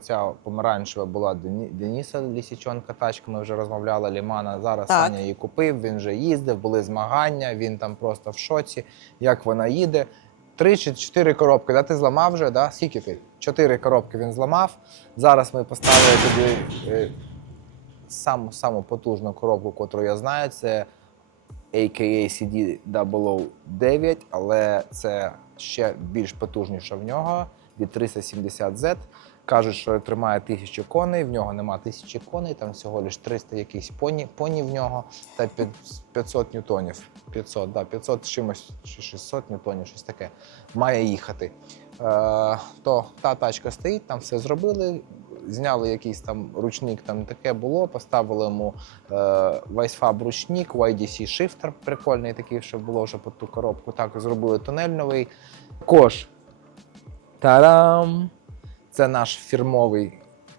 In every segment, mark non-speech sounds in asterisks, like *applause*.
Ця помаранчева була Дениса Лісічонка, тачка, ми вже розмовляли, Лімана. Зараз Так. Саня її купив, він вже їздив, були змагання, він там просто в шоці, як вона їде. Три чи чотири коробки. Да, ти зламав вже, да? Скільки ти? Чотири коробки він зламав. Зараз ми поставили тобі е, саму, саму потужну коробку, яку я знаю. Це AKA CD 009, але це ще більш потужніше в нього від 370Z. Кажуть, що тримає 1000 коней, в нього нема 1000 коней, там всього лише 300 якихось поні, поні в нього та 500 ньютонів. 500, да, 500 чимось, чи 600 ньютонів, щось таке. Має їхати. Е, то та тачка стоїть, там все зробили. Зняли якийсь там ручник, там таке було, поставили йому е, Weissfab ручник, YDC шифтер прикольний такий, щоб було вже під ту коробку. Так, зробили тунель новий. Також Тарам! Це наш фірмовий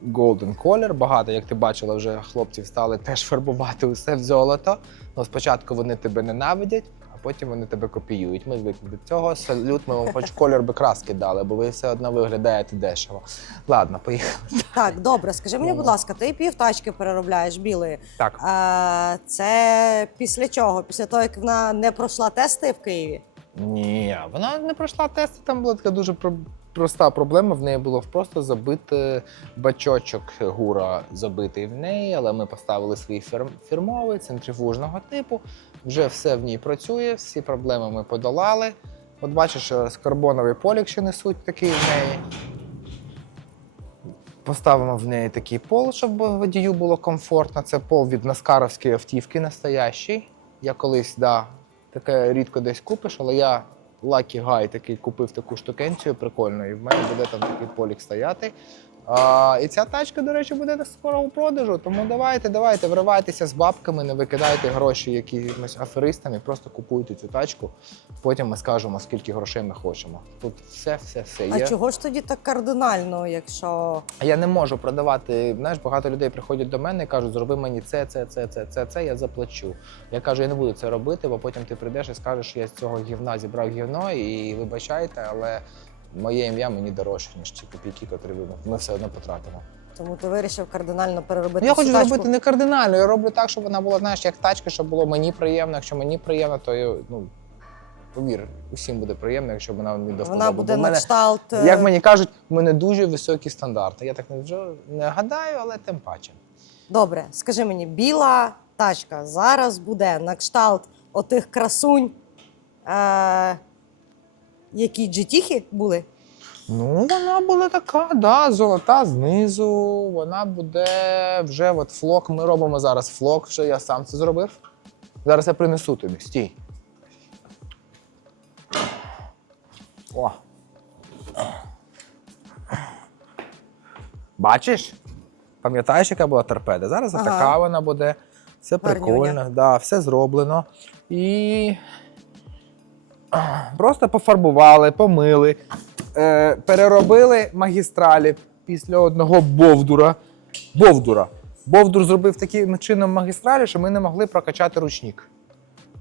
Golden Color. Багато, як ти бачила, вже хлопців стали теж фарбувати усе в золото. Ну, спочатку вони тебе ненавидять, а потім вони тебе копіюють. Ми звикли до цього. Салют, ми вам хоч колір би краски дали, бо ви все одно виглядаєте дешево. Ладно, поїхали. Так, добре, скажи мені, будь ласка, ти пів тачки переробляєш білої. Так. А, це після чого? Після того, як вона не пройшла тести в Києві? Ні, вона не пройшла тести. Там була така дуже проста проблема. В неї було просто забити бачочок гура забитий в неї, але ми поставили свій фірмовий центрифужного типу. Вже все в ній працює, всі проблеми ми подолали. От бачиш, е, карбоновий полік ще несуть такий в неї. Поставимо в неї такий пол, щоб водію було комфортно. Це пол від наскаровської автівки настоящий. Я колись, да, таке рідко десь купиш, але я Lucky Guy такий купив таку штукенцію прикольну, і в мене буде там такий полік стояти. А, і ця тачка, до речі, буде скоро у продажу. Тому давайте, давайте, вривайтеся з бабками, не викидайте гроші якимось аферистам і просто купуйте цю тачку. Потім ми скажемо, скільки грошей ми хочемо. Тут все, все, все є. А чого ж тоді так кардинально, якщо Я не можу продавати. Знаєш, багато людей приходять до мене і кажуть, зроби мені це, це, це, це, це, це, я заплачу. Я кажу, я не буду це робити, бо потім ти прийдеш і скажеш, що я з цього гівна зібрав гівно, і вибачайте, але моє ім'я мені дорожче, ніж ті копійки, котрі ви- ми все одно потратимо. тому ти вирішив кардинально переробити Ну, я хочу зробити не кардинально, я роблю так, щоб вона була, знаєш, як тачка, щоб було мені приємно. Якщо мені приємно, то я, ну. Повір, усім буде приємно, якщо вона мені до Вона буде на кшталт. е, Як мені кажуть, у мене дуже високі стандарти. Я так не вже не гадаю, але тим паче. Добре, скажи мені, біла тачка зараз буде на кшталт отих красунь, е- які джетіхи були? Ну, вона була така, да, золота знизу. Вона буде вже от флок. Ми робимо зараз флок, вже я сам це зробив. Зараз я принесу тобі. Стій. О. Бачиш? Пам'ятаєш, яка була торпеда? Зараз Ага. така вона буде. Все прикольно, да, все зроблено. І просто пофарбували, помили, е, переробили магістралі після одного бовдура. Бовдура. Бовдур зробив таким чином магістралі, що ми не могли прокачати ручник.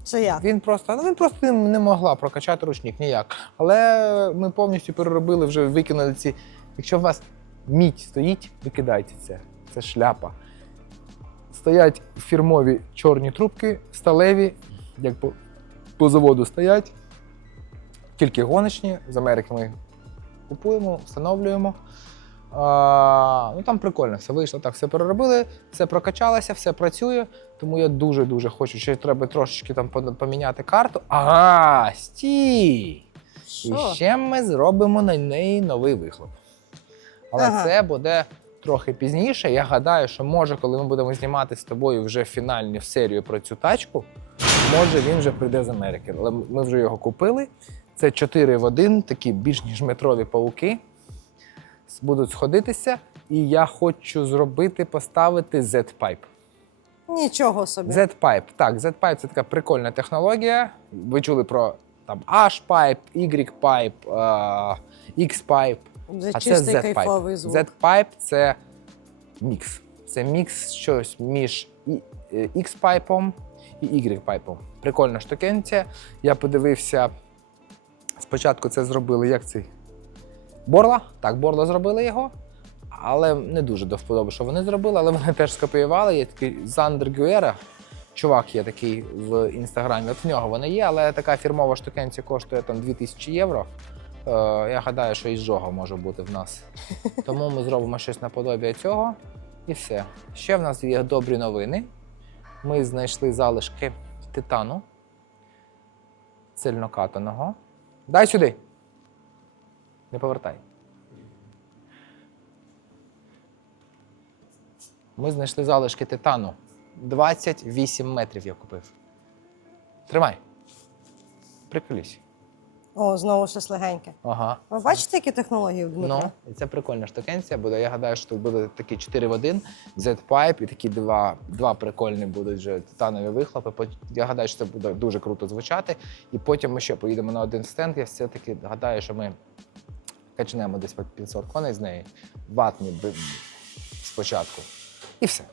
Це як? Він просто, ну він просто не- не могла прокачати ручник ніяк. Але ми повністю переробили, вже викинули ці. Якщо у вас мідь стоїть, викидайте це. Це шляпа. Стоять фірмові чорні трубки, сталеві, як по, по заводу стоять. Тільки гоночні. З Америки ми купуємо, встановлюємо. А, ну там прикольно, все вийшло так, все переробили, все прокачалося, все працює. Тому я дуже-дуже хочу. Ще треба трошечки там поміняти карту. Ага, стій! І ще ми зробимо на неї новий вихлоп. Але Ага. це буде трохи пізніше. Я гадаю, що може, коли ми будемо знімати з тобою вже фінальну серію про цю тачку, може він вже прийде з Америки. Але ми вже його купили. Це 4 в 1, такі більш ніж метрові пауки. Будуть сходитися. І я хочу зробити, поставити Z-Pipe. Нічого собі. Z-Pipe. Так, Z-Pipe це така прикольна технологія. Ви чули про там H-Pipe, Y-Pipe, е, X-Pipe. Це А чистий Z-Pipe. кайфовий звук. Z-Pipe це мікс. Це мікс щось між е, X-пайпом і Y-пайпом. Прикольна штукенція. Я подивився. Спочатку це зробили як цей? Борла. Так, Борла зробили його. але не дуже до вподоби, що вони зробили, але вони *laughs* теж скопіювали. Є такий Зандер Гюера. Чувак є такий в інстаграмі. От в нього вони є, але така фірмова штукенція коштує там 2000 євро. Е, я гадаю, що і жога може бути в нас. *laughs* Тому ми зробимо щось наподобі цього і все. Ще в нас є добрі новини. Ми знайшли залишки титану цельнокатаного. Дай сюди. Не повертай. Ми знайшли залишки титану. 28 метрів я купив. Тримай. Приколюсь. О, знову щось легеньке. Ага. Ви бачите, які технології в Дмитра? Ну, і це прикольна штукенція буде. Я гадаю, що тут буде такі 4 в 1, Z-Pipe і такі два, два прикольні будуть вже титанові вихлопи. Я гадаю, що це буде дуже круто звучати. І потім ми ще поїдемо на один стенд. Я все-таки гадаю, що ми качнемо десь по 500 коней з неї. Ватні спочатку. І все.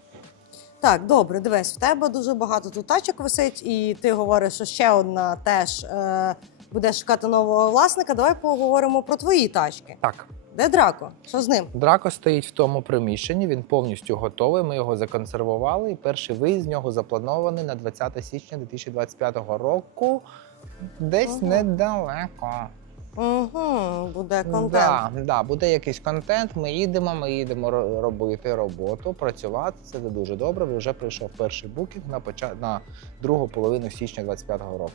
Так, добре, дивись, в тебе дуже багато тут тачок висить, і ти говориш, що ще одна теж е, буде шукати нового власника. Давай поговоримо про твої тачки. Так. Де Драко? Що з ним? Драко стоїть в тому приміщенні, він повністю готовий. Ми його законсервували. І перший виїзд з нього запланований на 20 січня 2025 року. Десь Ага. недалеко. Угу, буде контент. Да, да, буде якийсь контент. Ми їдемо, ми їдемо ро- робити роботу, працювати. Це дуже добре. Вже прийшов перший букінг на поча... на другу половину січня 2025 року.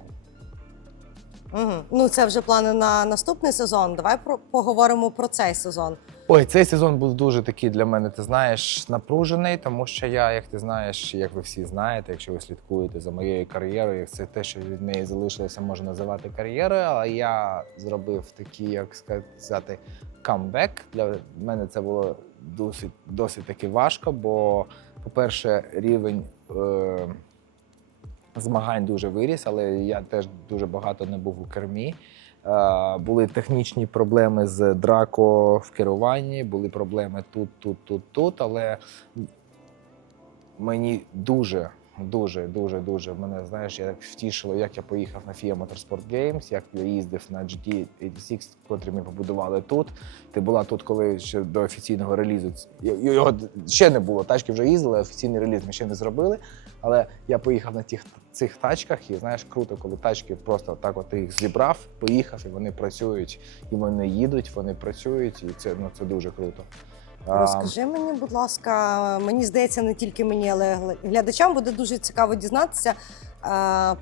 Угу. Ну, це вже плани на наступний сезон. Давай про поговоримо про цей сезон. Ой, цей сезон був дуже такий для мене, ти знаєш, напружений, тому що я, як ти знаєш, як ви всі знаєте, якщо ви слідкуєте за моєю кар'єрою, як це те, що від неї залишилося, можна називати кар'єрою. Але я зробив такий, як сказати, камбек. Для мене це було досить, досить таки важко, бо, по-перше, рівень. Е- Змагань дуже виріс, але я теж дуже багато не був у кермі. Е, Були технічні проблеми з драко в керуванні, були проблеми тут, тут, тут, тут. Але мені дуже, дуже, дуже, дуже мене знаєш, як втішило, як я поїхав на FIA Motorsport Games, як я їздив на GT86, котрі ми побудували тут. Ти була тут, коли ще до офіційного релізу його ще не було. Тачки вже їздили, офіційний реліз ми ще не зробили. Але я поїхав на тих цих тачках, і знаєш, круто, коли тачки просто так, от ти їх зібрав, поїхав, і вони працюють, і вони їдуть, вони працюють, і це ну це дуже круто. Розкажи мені, будь ласка, мені здається, не тільки мені, але гля- глядачам буде дуже цікаво дізнатися е,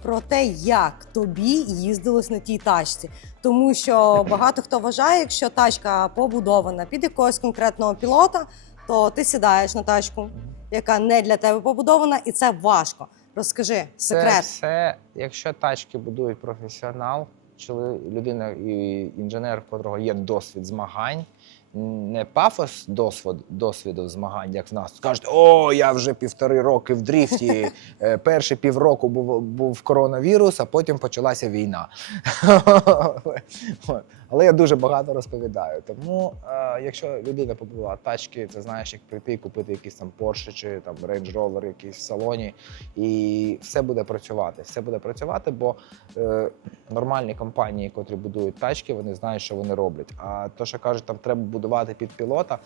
про те, як тобі їздилось на тій тачці. Тому що багато хто вважає, якщо тачка побудована під якогось конкретного пілота, то ти сідаєш на тачку, яка не для тебе побудована, і це важко. Розкажи Це секрет. все, якщо тачки будують професіонал, чи людина і інженер, в котрого є досвід змагань, не пафос досвід, досвіду змагань, як в нас кажуть, о, я вже півтори роки в дріфті. *laughs* е, Перші півроку був, був коронавірус, а потім почалася війна. *laughs* Але я дуже багато розповідаю. Тому, е, якщо людина побула тачки, це знаєш, як прийти і купити якийсь там Porsche чи там Range Rover якийсь в салоні, і все буде працювати. Все буде працювати, бо е, нормальні компанії, котрі будують тачки, вони знають, що вони роблять. А то, що кажуть, там треба будувати під пілота,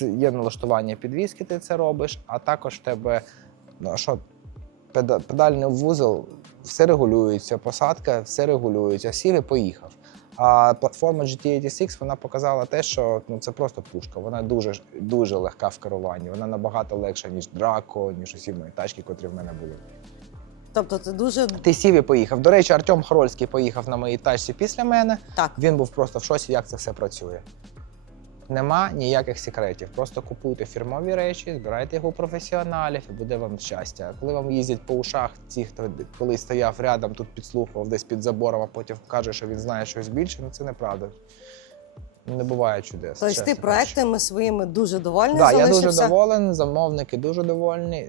є налаштування підвіски, ти це робиш, а також в тебе ну, що, педальний вузол, все регулюється, посадка, все регулюється, і поїхав. А платформа GT86 вона показала те, що ну це просто пушка. Вона дуже дуже легка в керуванні. Вона набагато легша, ніж Драко, ніж усі мої тачки, котрі в мене були. Тобто, це дуже Ти сів і поїхав. До речі, Артем Хорольський поїхав на моїй тачці після мене. так. Він був просто в шоці, як це все працює. Нема ніяких секретів. Просто купуйте фірмові речі, збирайте їх у професіоналів і буде вам щастя. Коли вам їздять по ушах, ті, хто колись стояв рядом, тут підслухав десь під забором, а потім каже, що він знає щось більше, ну це неправда. Не буває чудес. Тобто ти проектами своїми дуже довольний Да, я дуже доволен, замовники дуже довольні,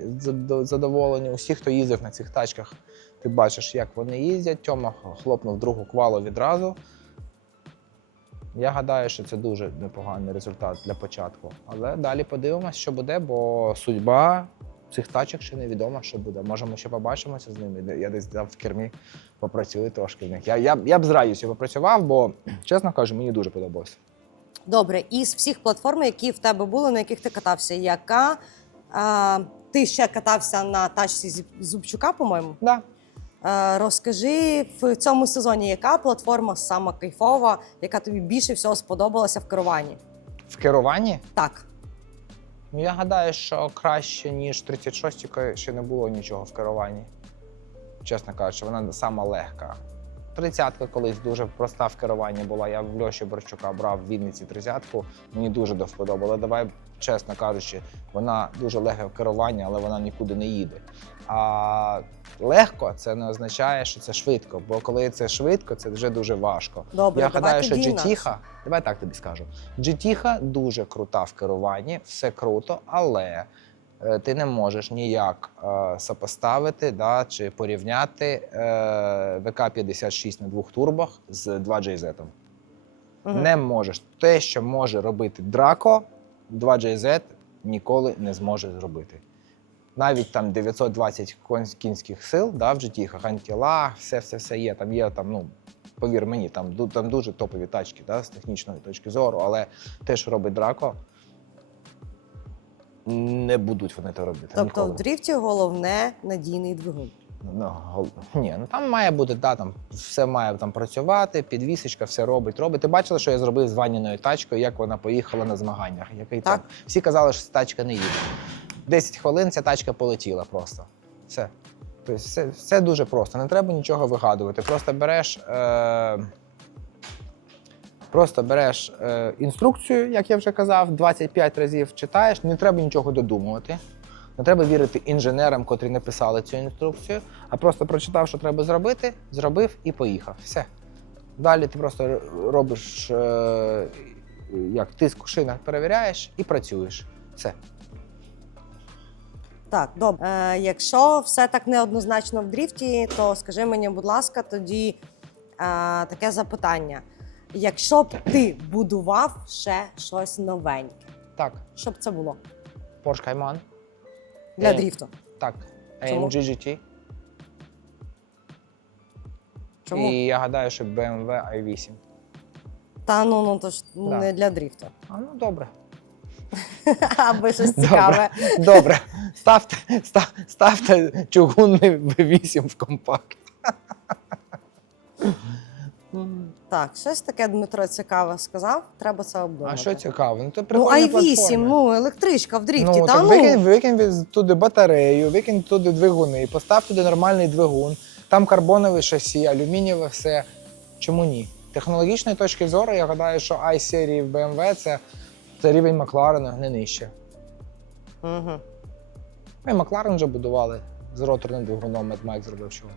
задоволені. Усі, хто їздив на цих тачках, ти бачиш, як вони їздять. Тьома хлопнув другу квалу відразу. Я гадаю, що це дуже непоганий результат для початку. Але далі подивимось, що буде, бо судьба цих тачок ще невідома, що буде. Може, ми ще побачимося з ними. Я десь там в кермі попрацюю трошки в них. Я, я, я б з радістю попрацював, бо, чесно кажу, мені дуже подобалося. Добре, із всіх платформ, які в тебе були, на яких ти катався, яка а, ти ще катався на тачці Зубчука, по-моєму? Да. Е, розкажи в цьому сезоні, яка платформа сама кайфова, яка тобі більше всього сподобалася в керуванні? В керуванні Так. Ну, я гадаю, що краще, ніж 36 ще не було нічого в керуванні. Чесно кажучи, вона сама легка. Тридцятка колись дуже проста в керуванні була. Я в Льоші Борчука брав в Вінниці тридцятку. Мені дуже до. Але давай, чесно кажучи, вона дуже легка в керуванні, але вона нікуди не їде. А легко це не означає, що це швидко. Бо коли це швидко, це вже дуже важко. Добре, Я гадаю, що. GT, давай так тобі скажу. GT дуже крута в керуванні, все круто, але ти не можеш ніяк е, сопоставити да, чи порівняти е, ВК-56 на двох турбах з 2JZ. Мгм. Не можеш. Те, що може робити Драко, 2JZ ніколи не зможе зробити. Навіть там 920 кінських сил да, в GT, антила, все, все, все є. Там є там, ну, повір мені, там, там дуже топові тачки да, з технічної точки зору, але те, що робить Драко, не будуть вони то робити. Тобто ніколи. в дріфті головне надійний двигун. Ну, гол- ні, ну там має бути, да, там все має там працювати, підвісочка, все робить, робить. Ти бачила, що я зробив з ваніною тачкою, як вона поїхала на змаганнях. Який Так. там? Всі казали, що ця тачка не їде. 10 хвилин ця тачка полетіла просто. Все. Тобто все, все дуже просто. Не треба нічого вигадувати. Просто береш. Е- Просто береш е, інструкцію, як я вже казав, 25 разів читаєш, не треба нічого додумувати. Не треба вірити інженерам, котрі написали цю інструкцію, а просто прочитав, що треба зробити, зробив і поїхав. Все. Далі ти просто робиш е, як тиск у шинах перевіряєш і працюєш. Все. Так, добре. Е, якщо все так неоднозначно в дріфті, то скажи мені, будь ласка, тоді е, таке запитання. Якщо б ти будував ще щось новеньке, Так, що б це було Porsche Cayman. для Е, дріфту? Так, Чому? AMG GT. Чому? І я гадаю, що BMW i8. Та ну ну то ж Да. не для дріфту. А ну добре. *laughs* Аби щось Добре. цікаве. Добре. Ставте, став, ставте чугунний V8 в компакт. *laughs* Так, щось таке Дмитро цікаве сказав. Треба це обдумати. А що цікаво? Ну, то Ну, прикольна i8, платформа. ну електричка в дріфті. Ну, та так ну. викинь, викинь від- туди батарею, викинь туди двигуни, постав туди нормальний двигун, там карбонове шасі, алюмінієве все. Чому ні? Технологічної точки зору, я гадаю, що i-серії в BMW це, це рівень Макларена, не нижче. Угу. Ну, і Макларен вже будували з роторним двигуном, Майк зробив чого.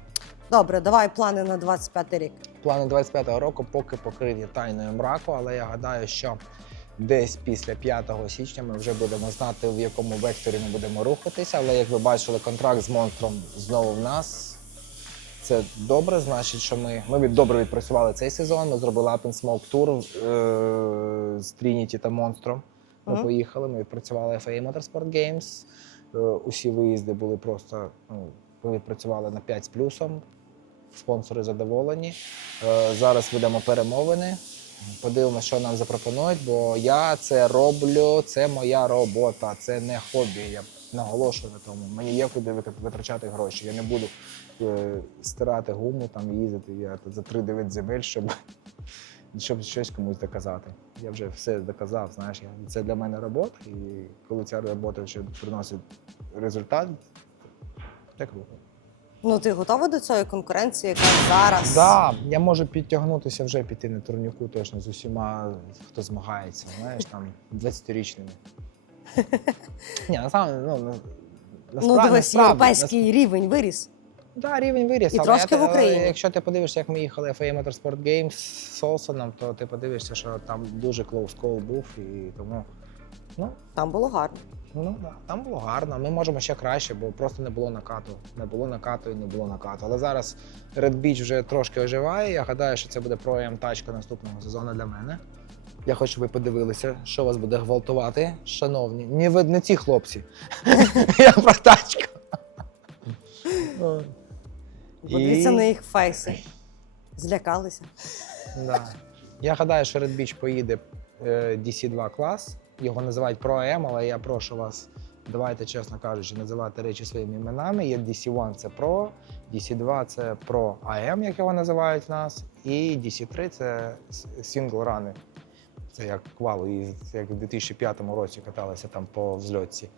Добре, давай плани на 25 рік. Плани 25-го року поки покриті тайною мраку, але я гадаю, що десь після 5 січня ми вже будемо знати, в якому векторі ми будемо рухатися. Але як ви бачили, контракт з монстром знову в нас. Це добре, значить, що ми, ми добре відпрацювали цей сезон. Ми зробили Up and Smoke Tour е, з Trinity та Монстром. Ми Мгм. поїхали, ми відпрацювали FA Motorsport Games. Е, усі виїзди були просто. Ну, ми відпрацювали на 5 з плюсом. Спонсори задоволені. Е, зараз ведемо перемовини. Подивимося, що нам запропонують, бо я це роблю, це моя робота, це не хобі. Я наголошую на тому. Мені є куди витрачати гроші. Я не буду е, стирати гуму, там їздити я за 3-9 земель, щоб, щоб щось комусь доказати. Я вже все доказав. Знаєш, це для мене робота, і коли ця робота ще приносить результат, це круто. Ну ти готовий до цієї конкуренції, яка зараз? Да, я можу підтягнутися вже піти на турніку точно з усіма, хто змагається, знаєш, там 20-річними. *laughs* Ні, насправді, ну, на- Ну насправді, дивись, насправді, європейський рівень виріс. Да, рівень виріс. І але трошки я в Україні. Якщо ти подивишся, як ми їхали FA Motorsport Games з Солсоном, то ти подивишся, що там дуже close call був, і тому ну, Там було гарно. ну да, там було гарно. Ми можемо ще краще, бо просто не було накату. Не було накату і не було накату. Але зараз Red Beach вже трошки оживає. Я гадаю, що це буде про м тачка наступного сезону для мене. Я хочу, щоб ви подивилися, що вас буде гвалтувати, шановні. Не ви не ці хлопці. *laughs* Я про тачку. Подивіться на їх фейси. Злякалися. Да. Я гадаю, що Red Beach поїде е, DC2 клас. Його називають Pro AM, але я прошу вас, давайте, чесно кажучи, називати речі своїми іменами. Є DC1 це Pro, DC2 це Pro AM, як його називають нас, і DC3 це Single Run. Це як квалу, і як в 2005 році каталися там по взльотці.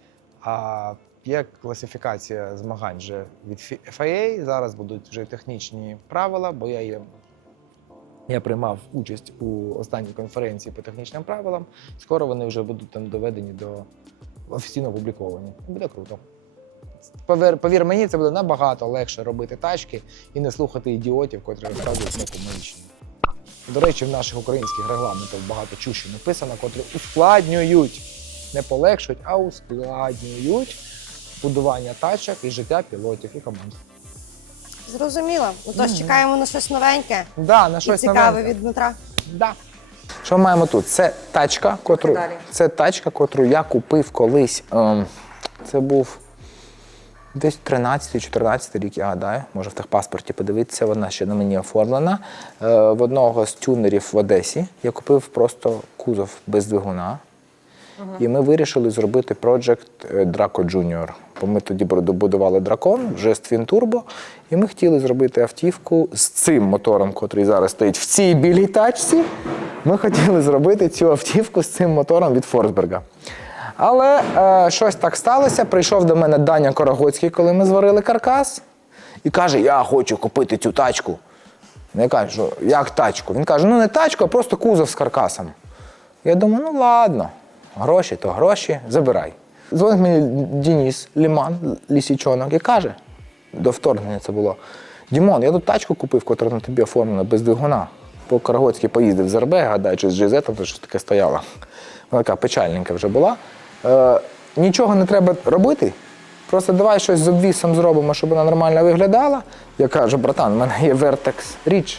А є класифікація змагань вже від FIA. Зараз будуть вже технічні правила, бо я є. Я приймав участь у останній конференції по технічним правилам. Скоро вони вже будуть там доведені до офіційно опубліковані. Буде круто. Повір, повір мені, це буде набагато легше робити тачки і не слухати ідіотів, котрі розказують про комунічні. До речі, в наших українських регламентах багато чуші написано, котрі ускладнюють, не полегшують, а ускладнюють будування тачок і життя пілотів і команд. Зрозуміло. Ну тож чекаємо на щось новеньке Да, на і щось цікаве новеньке. від Дмитра. Да. Що маємо тут? Це тачка, котру, Далі. це тачка, котру я купив колись. Ем, це був десь 13-14 рік, я гадаю. Може в техпаспорті подивитися, вона ще на мені оформлена. Е, в одного з тюнерів в Одесі я купив просто кузов без двигуна. І ми вирішили зробити проджект Draco Junior. Бо ми тоді добудували дракон, вже з Twin Turbo, і ми хотіли зробити автівку з цим мотором, який зараз стоїть в цій білій тачці. Ми хотіли зробити цю автівку з цим мотором від Форсберга. Але е, щось так сталося. Прийшов до мене Даня Корогоцький, коли ми зварили каркас, і каже: Я хочу купити цю тачку. Я кажу, як тачку? Він каже: ну не тачку, а просто кузов з каркасом. Я думаю, ну ладно, гроші то гроші, забирай. Дзвонить мені Дініс Ліман, лісічонок, і каже, до вторгнення це було. Дімон, я тут тачку купив, котра на тобі оформлена без двигуна. По Карагоцькій поїздив з РБ, гадаю, чи з GZ, там щось таке стояло. Вона така печальненька вже була. Е, нічого не треба робити. Просто давай щось з обвісом зробимо, щоб вона нормально виглядала. Я кажу, братан, в мене є Vertex Rich.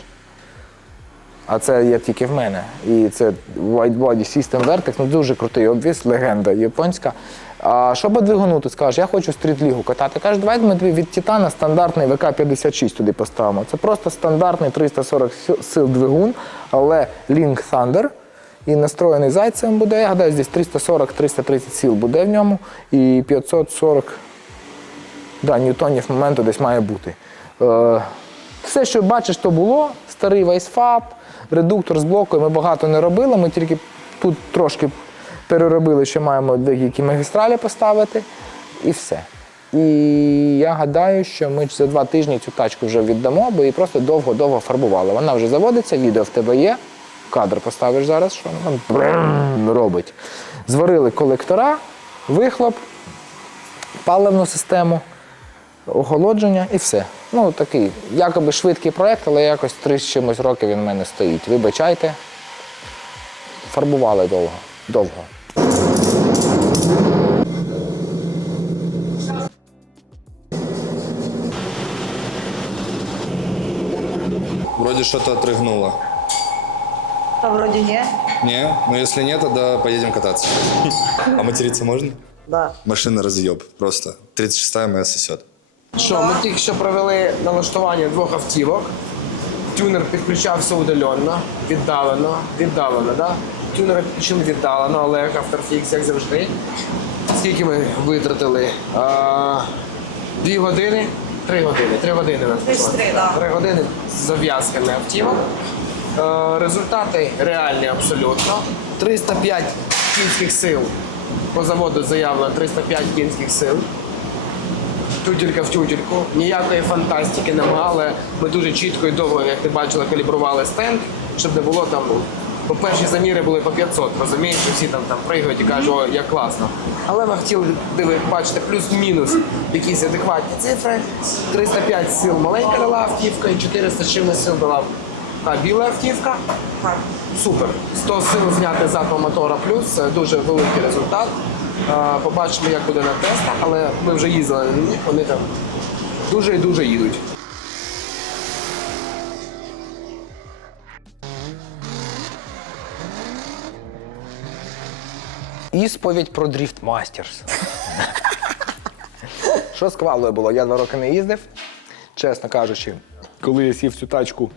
А це є тільки в мене. І це White Body System Vertex, ну дуже крутий обвіз, легенда японська. А що по двигуну ти скажеш, я хочу стріт-лігу катати. Каже, давай ми від Титана стандартний ВК-56 туди поставимо. Це просто стандартний 340 сил- двигун, але Link Thunder. І настроєний зайцем буде, я гадаю, десь 340-330 сил буде в ньому, і 540 да, ньютонів моменту десь має бути. Е, все, що бачиш, то було. Старий вайсфаб, редуктор з блоку. Ми багато не робили. Ми тільки тут трошки переробили, що маємо деякі магістралі поставити, і все. І я гадаю, що ми за два тижні цю тачку вже віддамо, бо її просто довго-довго фарбували. Вона вже заводиться, відео в тебе є. Кадр поставиш зараз, що вона там робить. Зварили колектора, вихлоп, паливну систему, охолодження і все. Ну, такий якоби швидкий проєкт, але якось три з чимось років він в мене стоїть. Вибачайте. Фарбували довго. Довго. Вроде что-то отрыгнуло. А вроде не. Не? Ну если нет, тогда поедем кататься. *laughs* А материться можно? Да. Машина разъеб. Просто. 36-я моя сосет. Що, ми тільки що провели налаштування двох автівок. Тюнер підключався удаленно, віддалено, віддалено, да? Тюнер підключили віддалено, але як Afterfix, як завжди. Скільки ми витратили? А, дві години, три години, три години у нас пішло. три, години з зав'язками автівок. Результати реальні абсолютно. 305 кінських сил. По заводу заявлено 305 кінських сил тютелька в тютельку. Ніякої фантастики нема, але ми дуже чітко і довго, як ти бачила, калібрували стенд, щоб не було там. Ну, бо перші заміри були по 500, розумієш, і всі там, там пригають і кажуть, о, як класно. Але ми хотіли диви, бачити плюс-мінус якісь адекватні цифри. 305 сил маленька дала автівка і 400 з чимось сил дала та біла автівка. Супер. 100 сил зняти з мотора плюс це дуже великий результат. Побачимо, як буде на тестах, але ми вже їздили на них, вони там дуже і дуже їдуть. Ісповідь про Drift Masters. Що з квалою було? Я два роки не їздив. Чесно кажучи, коли я сів цю тачку,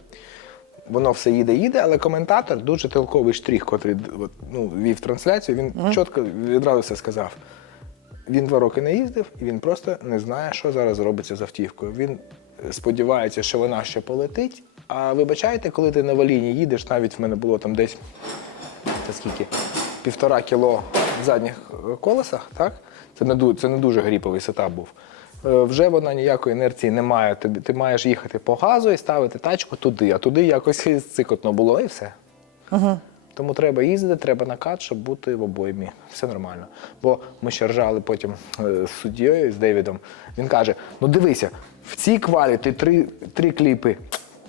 воно все їде, їде, але коментатор дуже толковий штрих, котрий от, ну, вів трансляцію, він чітко відразу все сказав. Він два роки не їздив, і він просто не знає, що зараз робиться з автівкою. Він е, сподівається, що вона ще полетить. А вибачайте, коли ти на валіні їдеш, навіть в мене було там десь це скільки? Півтора кіло в задніх е, колесах, так? Це не, це не дуже гріповий сетап був. Е, Вже вона ніякої інерції не має. Тобі, ти маєш їхати по газу і ставити тачку туди, а туди якось *laughs* цикотно було і все. Тому треба їздити, треба накат, щоб бути в обоймі. Все нормально. Бо ми ще ржали потім е, з суддєю, з Девідом. Він каже: ну дивися, в цій квалі ти три, три кліпи.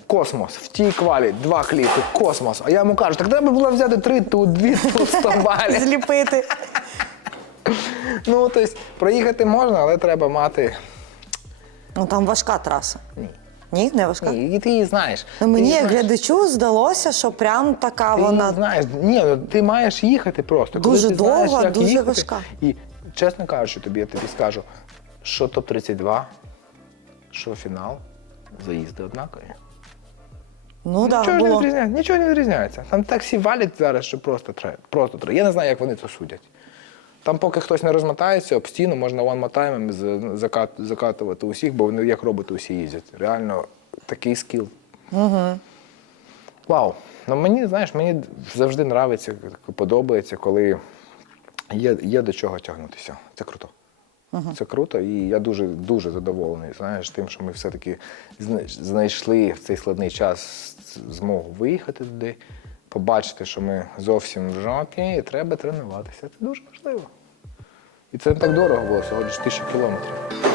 Космос, в тій квалі два кліпи, космос. А я йому кажу, так треба було взяти три тут, дві тут, *laughs* сто балів. Зліпити. *laughs* Ну, тобто, проїхати можна, але треба мати. Ну там важка траса. Ні. Ні, не важка. Ні, і ти її знаєш. Ну, мені як глядачу здалося, що прям така Ти вона. не знаєш. Ні, ну, ти маєш їхати просто. Коли Дуже ти знаєш, довга, як дуже їхати, важка. І чесно кажучи, тобі я тобі скажу, що топ-32, що фінал, заїзди однакові. Ну так, нічого, да, не було. відрізняється, нічого не відрізняється. Там так всі валять зараз, що просто треба. Просто треба. Я не знаю, як вони це судять. Там, поки хтось не розмотається, об стіну можна закат, закатувати усіх, бо вони як роботи усі їздять. Реально такий скіл. Угу. Вау. Ну мені, знаєш, мені завжди нравиться, подобається, коли є, є до чого тягнутися. Це круто. Це круто, і я дуже дуже задоволений, знаєш, тим, що ми все-таки знайшли в цей складний час змогу виїхати туди, побачити, що ми зовсім в жопі, і треба тренуватися. Це дуже важливо. І це не так дорого було, всього лише тисяча кілометрів.